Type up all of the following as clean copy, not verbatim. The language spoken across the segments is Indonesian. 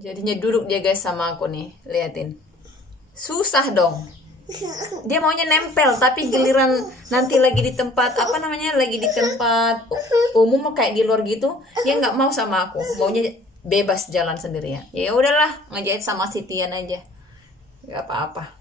Jadinya duduk dia guys sama aku nih, liatin. Susah dong. Dia maunya nempel, tapi giliran nanti lagi di tempat lagi di tempat umum kayak di luar gitu, dia nggak mau sama aku, maunya bebas jalan sendiri ya. Ya udahlah, ngejahit sama si Tian aja, nggak apa-apa.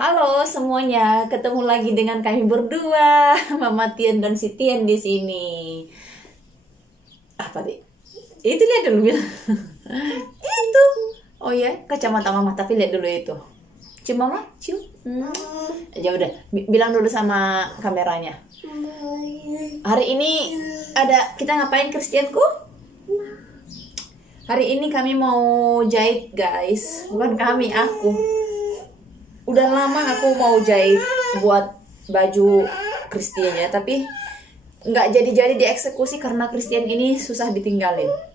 Halo semuanya, ketemu lagi dengan kami berdua, Mama Tian dan si Tian di sini. Apa deh? Itu lihat dulu bilang. Itu. Oh ya, kacamata Mama, tapi lihat dulu itu. Cium Mama, cium. Ya udah, bilang dulu sama kameranya. Hari ini kita ngapain Kristianku? Hari ini kami mau jahit guys, bukan kami, aku. Udah lama aku mau jahit buat baju Kristian ya, tapi nggak jadi dieksekusi karena Kristian ini susah ditinggalin.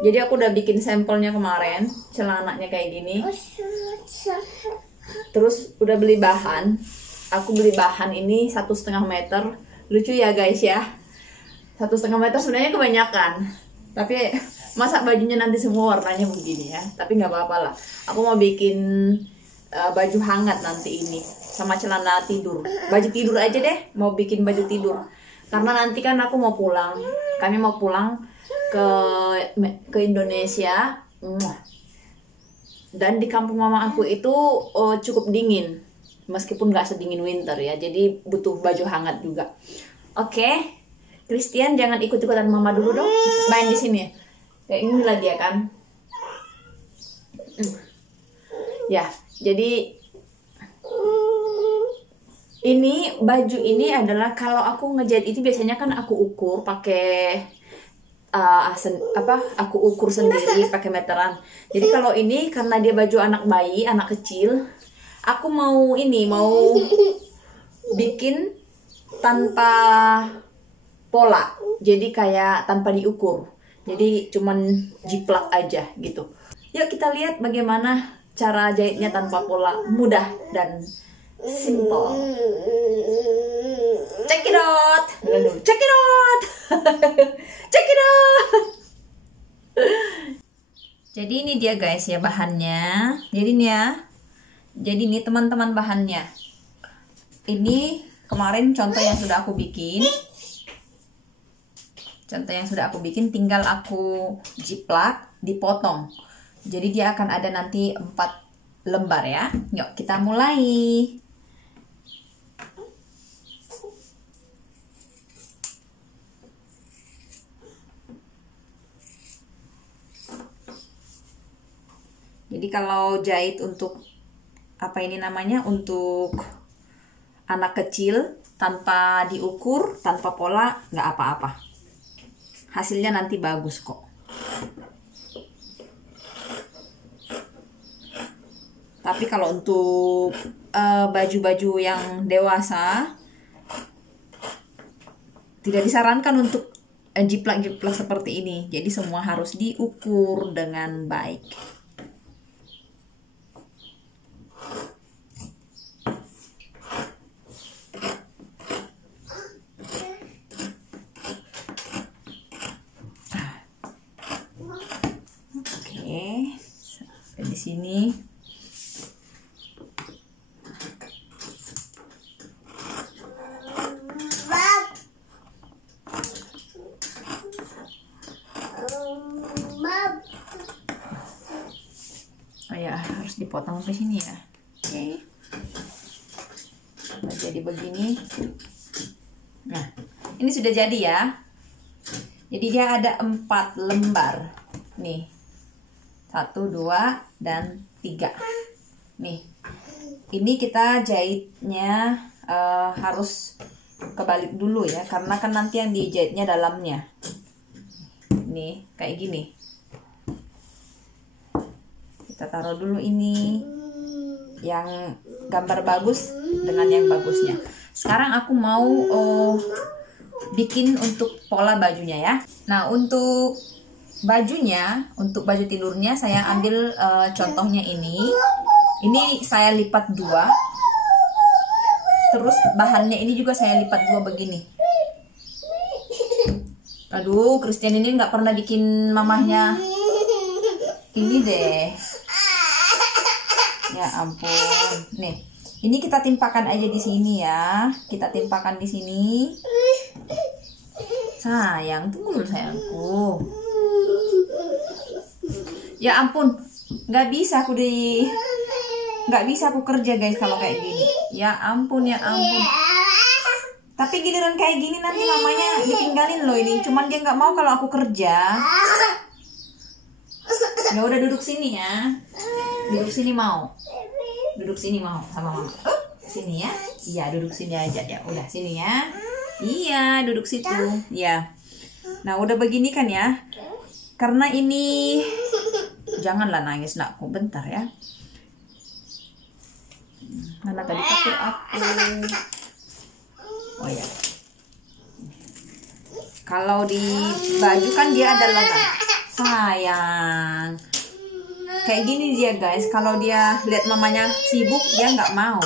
Jadi aku udah bikin sampelnya kemarin, celananya kayak gini. Terus udah beli bahan. Aku beli bahan ini 1,5 meter. Lucu ya guys ya. 1,5 meter sebenarnya kebanyakan. Tapi masa bajunya nanti semua warnanya begini ya. Tapi nggak apa-apa lah. Aku mau bikin baju hangat nanti ini sama celana tidur. Baju tidur aja deh. Mau bikin baju tidur. Karena nanti kan aku mau pulang. Kami mau pulang ke Indonesia, dan di kampung mama aku itu cukup dingin, meskipun nggak sedingin winter ya, jadi butuh baju hangat juga. Oke, Kristian jangan ikut-ikutan mama dulu dong, main di sini. Kayak inilah dia kan. Ya, jadi ini baju ini adalah kalau aku ngejahit itu biasanya kan aku ukur pakai aku ukur sendiri pakai meteran. Jadi kalau ini karena dia baju anak bayi, anak kecil, aku mau bikin tanpa pola. Jadi kayak tanpa diukur. Jadi cuman jiplak aja gitu. Yuk kita lihat bagaimana cara jahitnya tanpa pola, mudah dan simple. Check it out. Check it out. Check it out. Jadi ini dia guys ya bahannya. Jadi ini teman-teman bahannya. Ini kemarin contoh yang sudah aku bikin. Tinggal aku jiplak, dipotong. Jadi dia akan ada nanti 4 lembar ya. Yuk kita mulai. Jadi kalau jahit untuk untuk anak kecil tanpa diukur, tanpa pola, nggak apa-apa. Hasilnya nanti bagus kok. Tapi kalau untuk baju-baju yang dewasa, tidak disarankan untuk jiplak-jiplak seperti ini. Jadi semua harus diukur dengan baik. Oke, sampai di sini. Oh ya, harus dipotong sampai sini ya. Oke. Nah, jadi begini. Nah, ini sudah jadi ya. Jadi dia ada 4 lembar. Nih. 1, 2, dan 3. Nih. Ini kita jahitnya harus kebalik dulu ya, karena kan nanti yang dijahitnya dalamnya. Nih, kayak gini. Kita taruh dulu ini yang gambar bagus dengan yang bagusnya. Sekarang aku mau bikin untuk pola bajunya ya. Nah, untuk bajunya, untuk baju tidurnya saya ambil contohnya ini. Ini saya lipat 2. Terus bahannya ini juga saya lipat 2 begini. Aduh, Christian ini nggak pernah bikin mamahnya ini deh. Ya ampun. Nih, ini kita timpakan aja di sini ya. Kita timpakan di sini. Sayang, tunggu dulu sayangku. Ya ampun, nggak bisa aku kerja guys kalau kayak gini. Ya ampun, ya ampun. Tapi giliran kayak gini nanti mamanya ditinggalin loh ini. Cuman dia nggak mau kalau aku kerja. Ya udah duduk sini ya. Duduk sini mau. Duduk sini mau sama mama. Sini ya. Iya, duduk sini aja ya. Udah sini ya. Iya, duduk situ. Ya. Nah, udah begini kan ya. Karena ini janganlah nangis nakku, bentar ya. Mana tadi aku. Oh ya. Kalau di baju kan dia ada lengan. Sayang. Kayak gini dia guys. Kalau dia lihat mamanya sibuk, dia nggak mau.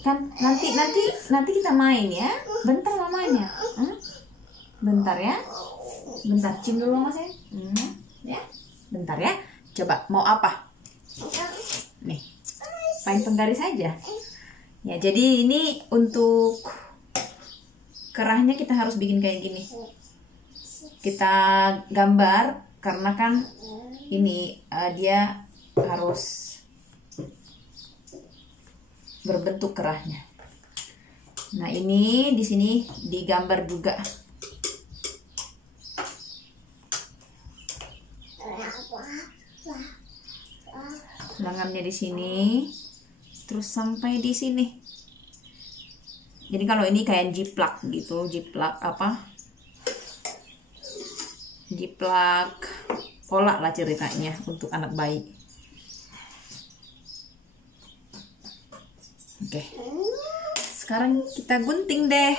Kan nanti kita main ya. Bentar mamanya. Bentar ya. Bentar, cium dulu mama saya. Ya. Bentar ya. Coba mau apa? Nih. Main penggaris saja. Ya, jadi ini untuk kerahnya kita harus bikin kayak gini. Kita gambar karena kan ini dia harus berbentuk kerahnya. Nah, ini di sini digambar juga. Lengannya di sini, terus sampai di sini. Jadi kalau ini kayak jiplak gitu, jiplak apa? Jiplak pola lah ceritanya untuk anak bayi. Oke. Sekarang kita gunting deh.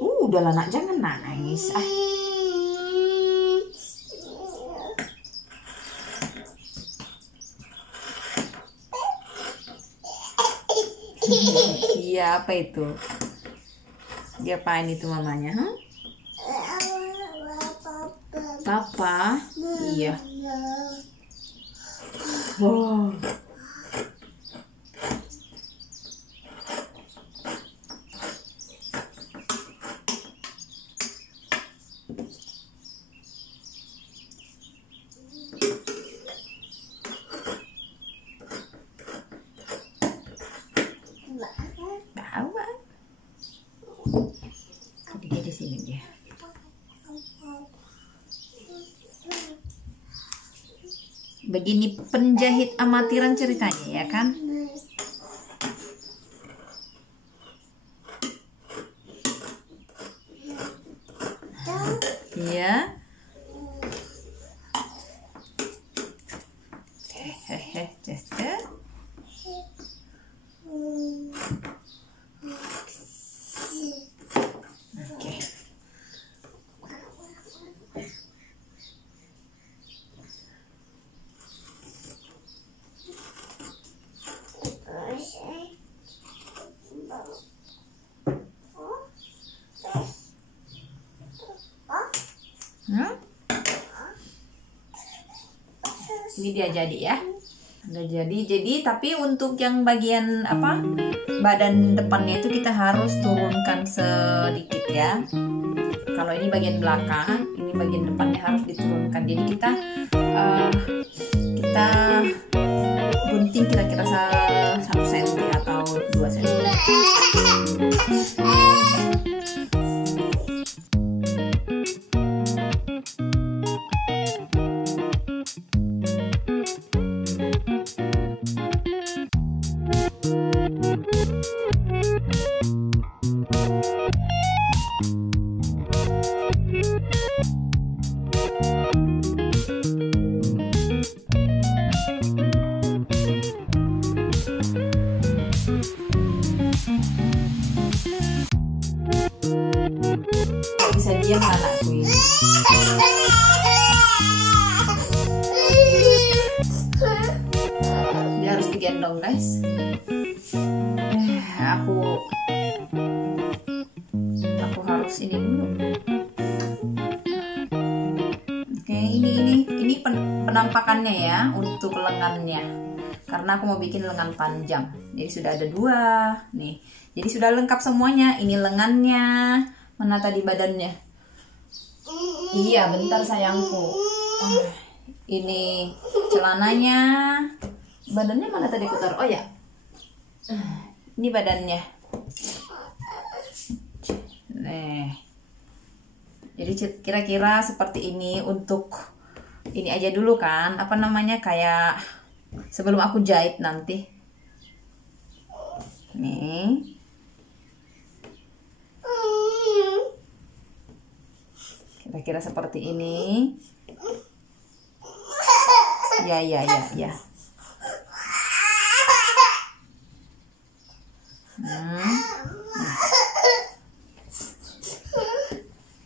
Udahlah nak, jangan nangis. Iya, apa itu? Diapain itu mamanya? Papa? Iya. Wow. Dia di sini dia. Begini penjahit amatiran ceritanya ya kan? Iya. Chester. Oke. Ini dia jadi ya. Udah jadi tapi untuk yang bagian apa badan depannya itu kita harus turunkan sedikit ya. Kalau ini bagian belakang, ini bagian depannya harus diturunkan. Jadi kita gunting kira-kira 1 cm atau 2 cm. Bisa diam anakku ini. aku harus ini dulu. Oke, ini penampakannya ya untuk lengannya, karena aku mau bikin lengan panjang. Jadi sudah ada 2 nih, jadi sudah lengkap semuanya. Ini lengannya, mana tadi badannya? Iya, bentar sayangku. Ini celananya, badannya mana tadi aku taruh? Oh ya, ini badannya. Nih, jadi kira-kira seperti ini. Untuk ini aja dulu kan, apa namanya, kayak sebelum aku jahit nanti. Nih, kira-kira seperti ini. Ya.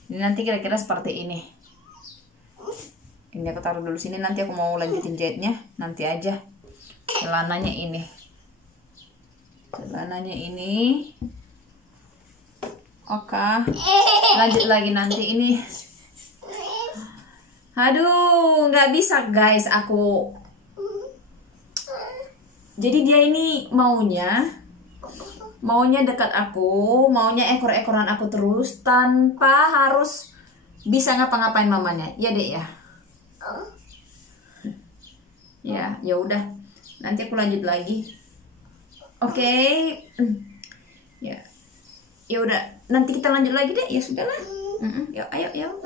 Ini nanti kira-kira seperti ini. Ini aku taruh dulu sini, nanti aku mau lanjutin jahitnya nanti aja. Celananya ini. Oke. Lanjut lagi nanti ini. Aduh, nggak bisa guys aku. Jadi dia ini maunya dekat aku, maunya ekor-ekoran aku terus tanpa harus bisa ngapa-ngapain mamanya. Ya dek ya. Ya udah. Nanti aku lanjut lagi. Oke. Ya. Ya udah, nanti kita lanjut lagi deh. Ya sudahlah. Ya ayo.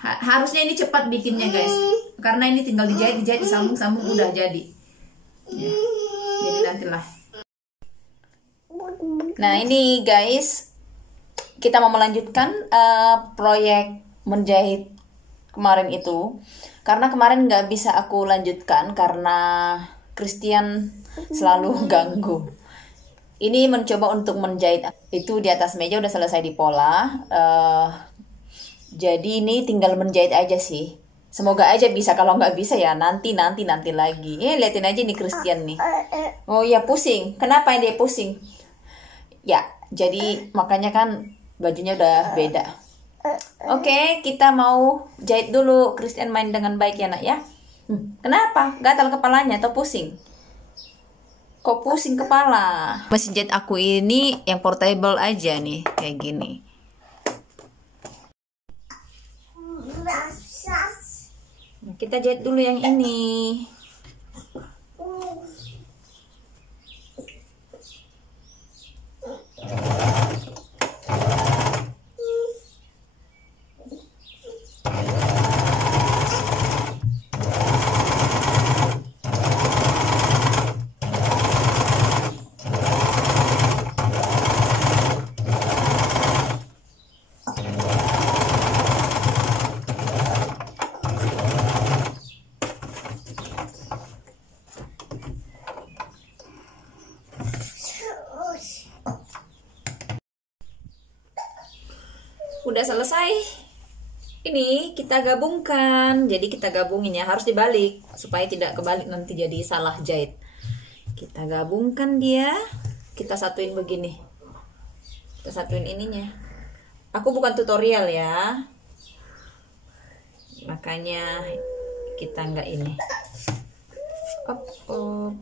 Harusnya ini cepat bikinnya guys, karena ini tinggal dijahit disambung udah jadi ya. Jadi nantilah. Nah ini guys, kita mau melanjutkan proyek menjahit kemarin itu, karena kemarin nggak bisa aku lanjutkan karena Christian selalu ganggu. Ini mencoba untuk menjahit itu di atas meja udah selesai dipola. Jadi ini tinggal menjahit aja sih. Semoga aja bisa, kalau nggak bisa ya nanti lagi. Liatin aja nih Christian nih. Oh ya pusing. Kenapa dia pusing? Ya, jadi makanya kan bajunya udah beda. Oke, kita mau jahit dulu. Christian main dengan baik ya nak ya. Kenapa? Gatal kepalanya atau pusing? Kok pusing kepala? Mesin jahit aku ini yang portable aja nih, kayak gini. Kita jahit dulu yang ini. Udah selesai. Ini kita gabungkan. Jadi kita gabungin ya, harus dibalik supaya tidak kebalik nanti jadi salah jahit. Kita gabungkan dia, kita satuin begini. Kita satuin ininya. Aku bukan tutorial ya, makanya kita nggak ini. Op.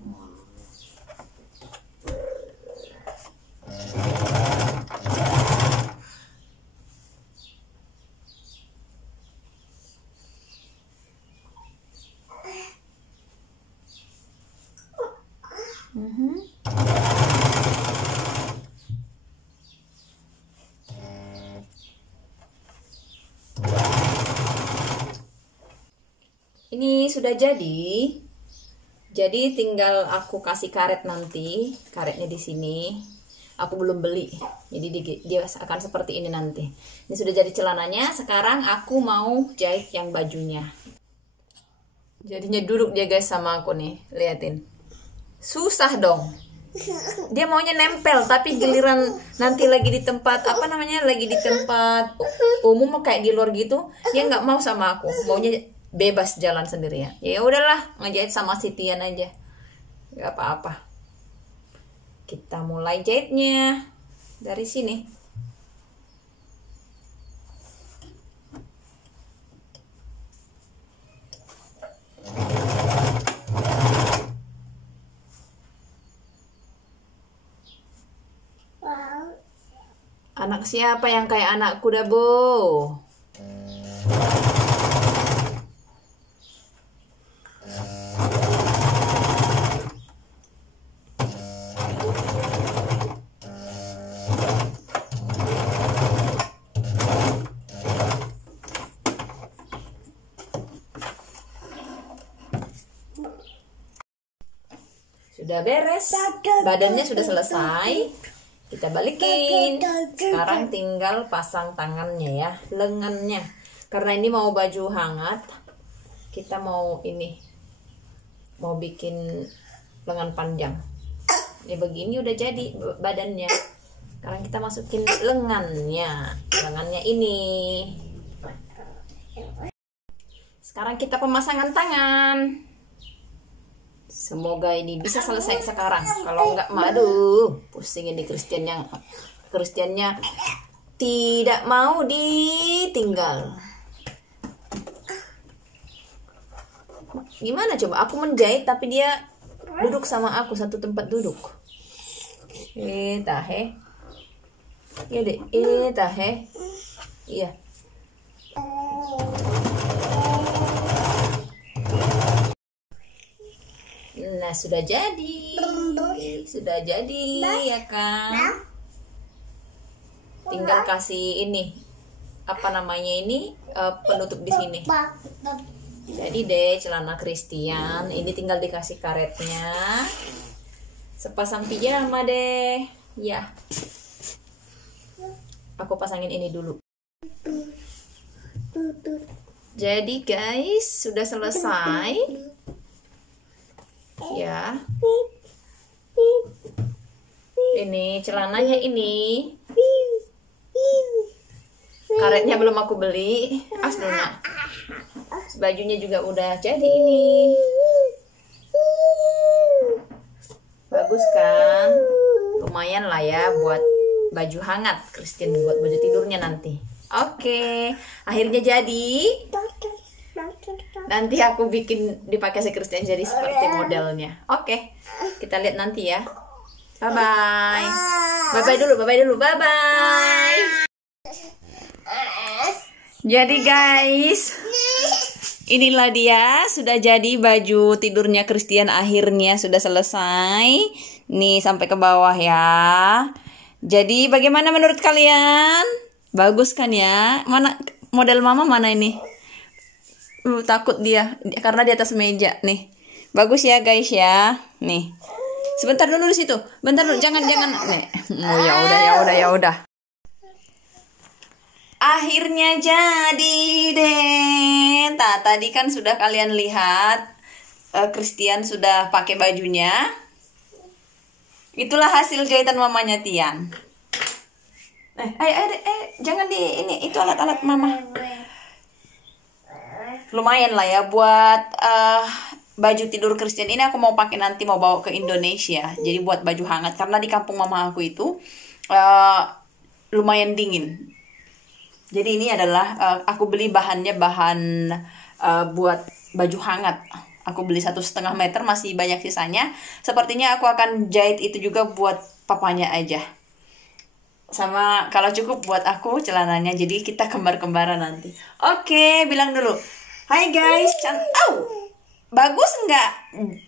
Ini sudah jadi tinggal aku kasih karet nanti. Karetnya di sini aku belum beli, jadi dia akan seperti ini nanti. Ini sudah jadi celananya. Sekarang aku mau jahit yang bajunya. Jadinya duduk dia guys sama aku nih, liatin. Susah dong. Dia maunya nempel, tapi giliran nanti lagi di tempat lagi di tempat umum kayak di luar gitu, dia nggak mau sama aku, maunya bebas jalan sendirian. Ya udahlah, ngejahit sama si Tian aja, nggak apa-apa. Kita mulai jahitnya dari sini. Anak siapa yang kayak anakku dah, Bo? Sudah beres, badannya sudah selesai. Kita balikin. Sekarang tinggal pasang tangannya ya, lengannya. Karena ini mau baju hangat, kita mau bikin lengan panjang. Ya begini udah jadi badannya. Sekarang kita masukin lengannya ini. Sekarang kita pemasangan tangan. Semoga ini bisa selesai sekarang. Kalau enggak, pusing ini Kristiannya tidak mau ditinggal. Gimana coba? Aku menjahit tapi dia duduk sama aku satu tempat duduk. Tahe. Ya deh, tahe. Iya. Nah, sudah jadi ya kan. Tinggal kasih penutup di sini. Jadi deh celana Christian ini tinggal dikasih karetnya. Sepasang pijama deh. Ya. Aku pasangin ini dulu. Jadi guys, sudah selesai. Ya. Ini celananya ini. Karetnya belum aku beli. Aslinya. Bajunya juga udah jadi ini. Bagus kan? Lumayan lah ya buat baju hangat Christian, buat baju tidurnya nanti. Oke, akhirnya jadi. Nanti aku bikin dipakai si Christian jadi seperti modelnya. Oke, kita lihat nanti ya. Bye bye. Bye bye dulu. Bye bye. Jadi guys, inilah dia sudah jadi baju tidurnya Christian, akhirnya sudah selesai. Nih sampai ke bawah ya. Jadi bagaimana menurut kalian? Bagus kan ya? Mana model mama mana ini? Takut dia karena di atas meja nih. Bagus ya guys ya. Nih. Sebentar dulu di situ. Bentar dulu, jangan. Nih. Oh ya udah. Akhirnya jadi deh. Tadi kan sudah kalian lihat Christian sudah pakai bajunya. Itulah hasil jahitan mamanya Tian. Jangan itu alat-alat mama. Lumayan lah ya buat baju tidur Christian ini. Aku mau pakai nanti, mau bawa ke Indonesia. Jadi buat baju hangat karena di kampung mama aku itu lumayan dingin. Jadi ini adalah aku beli bahan buat baju hangat. Aku beli 1,5 meter, masih banyak sisanya. Sepertinya aku akan jahit itu juga buat papanya aja. Sama kalau cukup buat aku celananya. Jadi kita kembar-kembaran nanti. Oke, bilang dulu. Hai guys, bagus nggak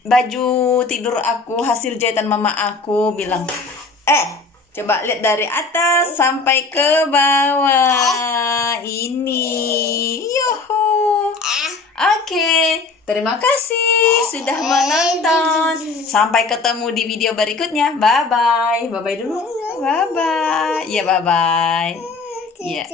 baju tidur aku hasil jahitan mama aku? Bilang. Coba lihat dari atas sampai ke bawah. Ini. Yoho. Oke. Terima kasih sudah menonton. Sampai ketemu di video berikutnya. Bye-bye. Bye-bye dulu. Bye-bye. Ya, bye-bye. Ya.